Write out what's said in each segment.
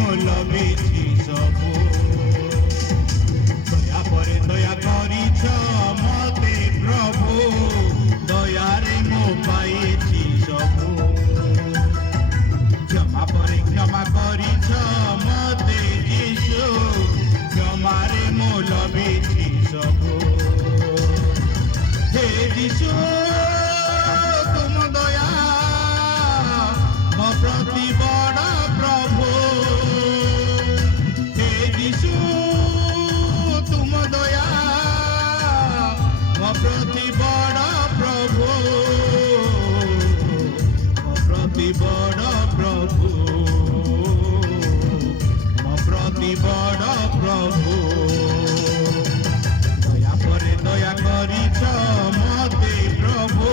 ମୁଁ ଲଗେଇଛି ସବୁ ଦୟା ପରେ ଦୟା କରିଛ ମତେ ପ୍ରଭୁ ଦୟାରେ ମୁଁ ପାଇଛି ସବୁ କ୍ଷମା ପରେ କ୍ଷମା କରିଛ ମତେ ଯୀଶୁ କ୍ଷମାରେ ମୁଁ ଲଗେଇଛି ସବୁ हे यीशु तुम दया मो प्रति बड़ प्रभु हे यीशु तुम दया मो प्रति बड़ प्रभु मो प्रति बड़ प्रभु मो प्रति बड़ प्रभु दया परे दया करिछ मते प्रभु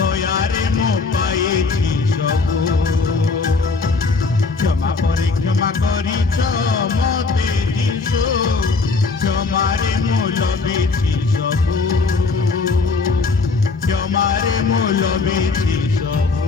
दयारे मो पाइछि सबु क्षमा परे क्षमा करिछ मते यीशु क्षमारे मो लभिछि सबु क्षमारे मो लभिछि सबु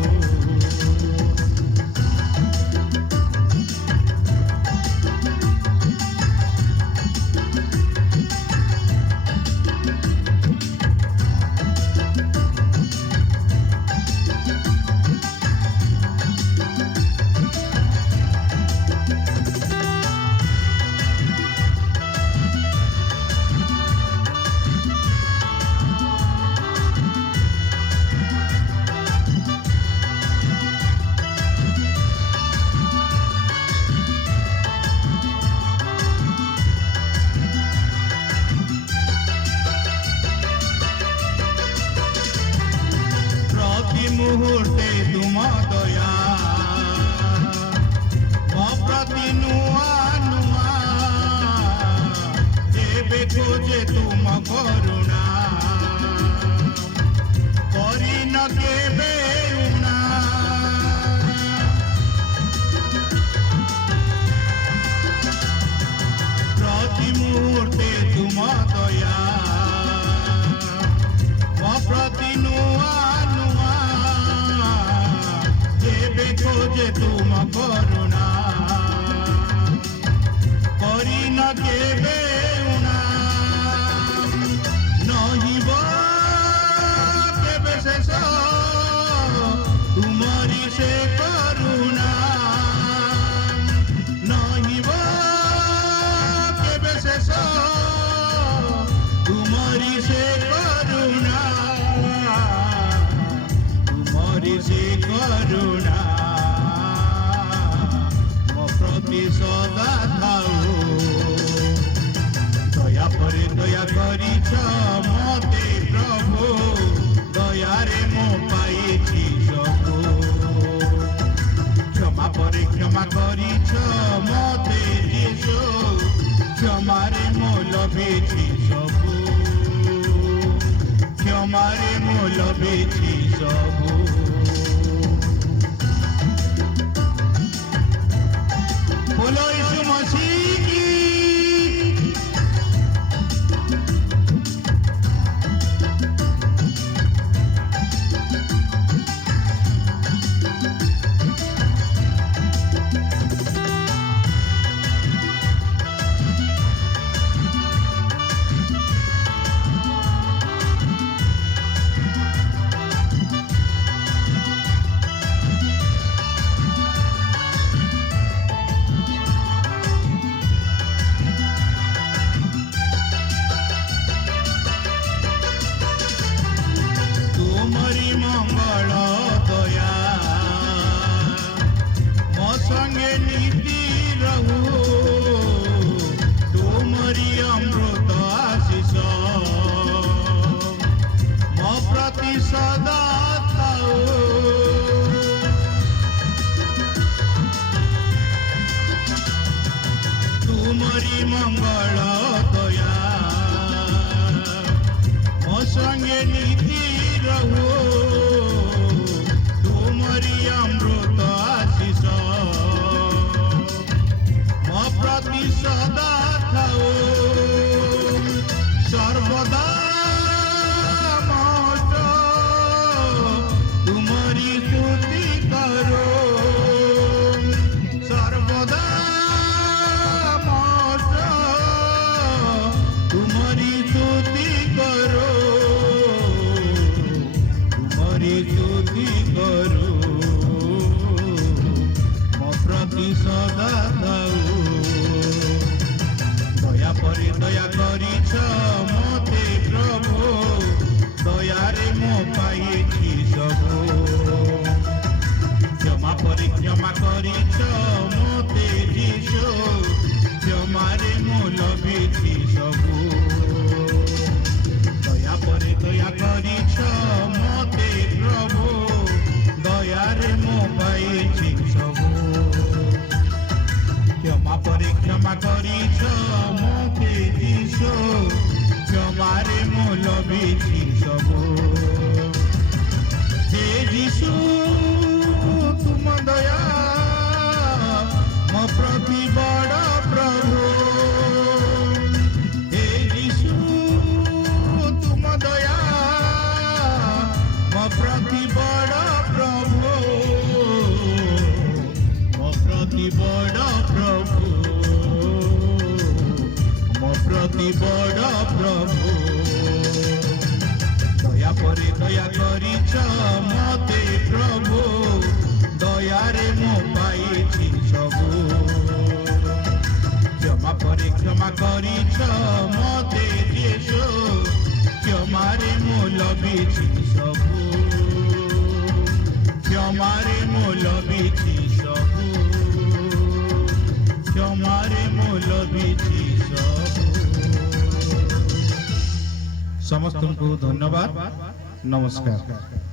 मुहूर्ते तुम दया मो प्रति नुआ नुआ जेबे खोजे तुम करुणा करी न केबे उना प्रति मुहूर्ते तुम दया मो प्रति नुआ खोजे तुम करुणा करी न केबे उना नहिब केबे शेष तुमरी से करुणा नहिब केबे शेष तुमरी से करुणा तुमरी से करुणा सदा थाऊ दया परे दया करिछ मते प्रभु दयारे मो पाइछि सबु क्षमा परे क्षमा करिछ मते यीशु क्षमारे मो लभिछि सबु क्षमारे मो लभिछि सबु बोलो यीशु मसीह की मंगल दया मो संगे नीति रहू तुमरी अमृत आशीष मो प्रति सदा थाऊ तुमरी मंगल दया मो संगे नीति रहू तुमरी अमृत आशीष मो प्रति सदा थाऊ सर्वदा मस्त तुमरी स्तुति करो सर्वदा ଦୟାରେ ମୁଁ ପାଇଛି ସବୁ କ୍ଷମା ପରେ କ୍ଷମା କରିଛ ମୋତେ ଯୀଶୁ କ୍ଷମାରେ ମୁଁ ଲଭିଛି ସବୁ ଦୟା ପରେ ଦୟା କରିଛ ମୋତେ ପ୍ରଭୁ ଦୟାରେ ମୁଁ ପାଇଛି ସବୁ କ୍ଷମା ପରେ କ୍ଷମା କରିଛ ମୋତେ ଯୀଶୁ କ୍ଷମାରେ ମୁଁ ଲଭିଛି ସବୁ ହେ ଯୀଶୁ ତୁମ ଦୟା ମୋ ପ୍ରତି ବଡ଼ ପ୍ରଭୁ ହେ ଯୀଶୁ ତୁମ ଦୟା ମୋ ପ୍ରତି ବଡ଼ ପ୍ରଭୁ ମୋ ପ୍ରତି ବଡ଼ ପ୍ରଭୁ ମୋ ପ୍ରତି ବଡ଼ ପ୍ରଭୁ দয়া পরে দয়া করিছ মতে প্রভু দয়ারে মো পাইছি সবু ক্ষমা পরে ক্ষমা করিছ মতে যীশু ক্ষমারে মো লভিছি সবু ক্ষমারে মো লভিছি সবু ক্ষমারে মো লভিছি সবু समस्त को धन्यवाद नमस्कार।